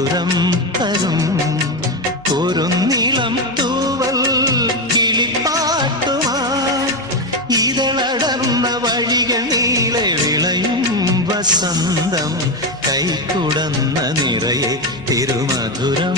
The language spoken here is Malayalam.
മധുരം തരും കുറുനിളം തൂവൽ കിളിപ്പാട്ടുമാ ഇതളടർന്ന വഴികൾ നീളെ വിളയും വസന്തം കൈക്കുടന്ന നിറയെ തിരുമധുരം